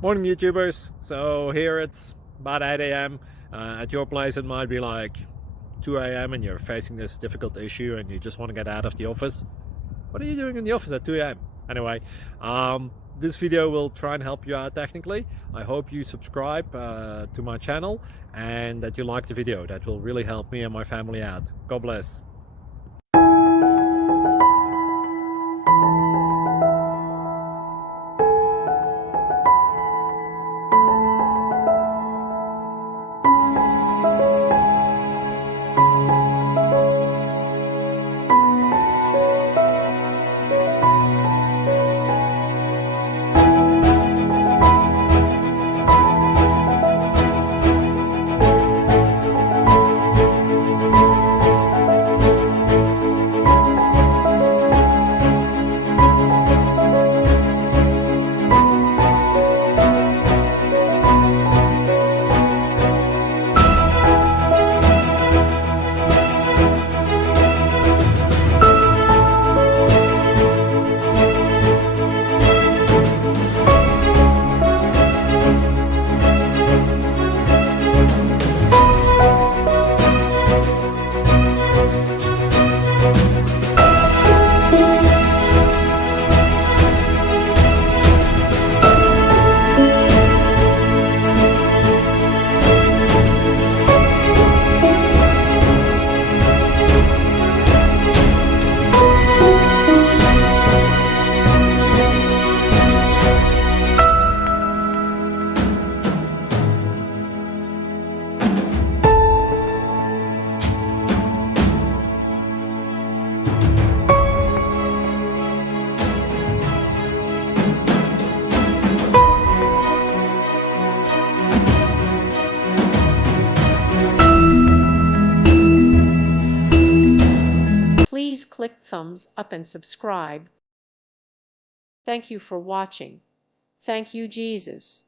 Morning, YouTubers. So here it's about 8 a.m. At your place, it might be like 2 a.m. and you're facing this difficult issue and you just want to get out of the office. What are you doing in the office at 2 a.m.? Anyway, this video will try and help you out technically. I hope you subscribe to my channel and that you like the video. That will really help me and my family out. God bless. Please click thumbs up and subscribe. Thank you for watching. Thank you, Jesus.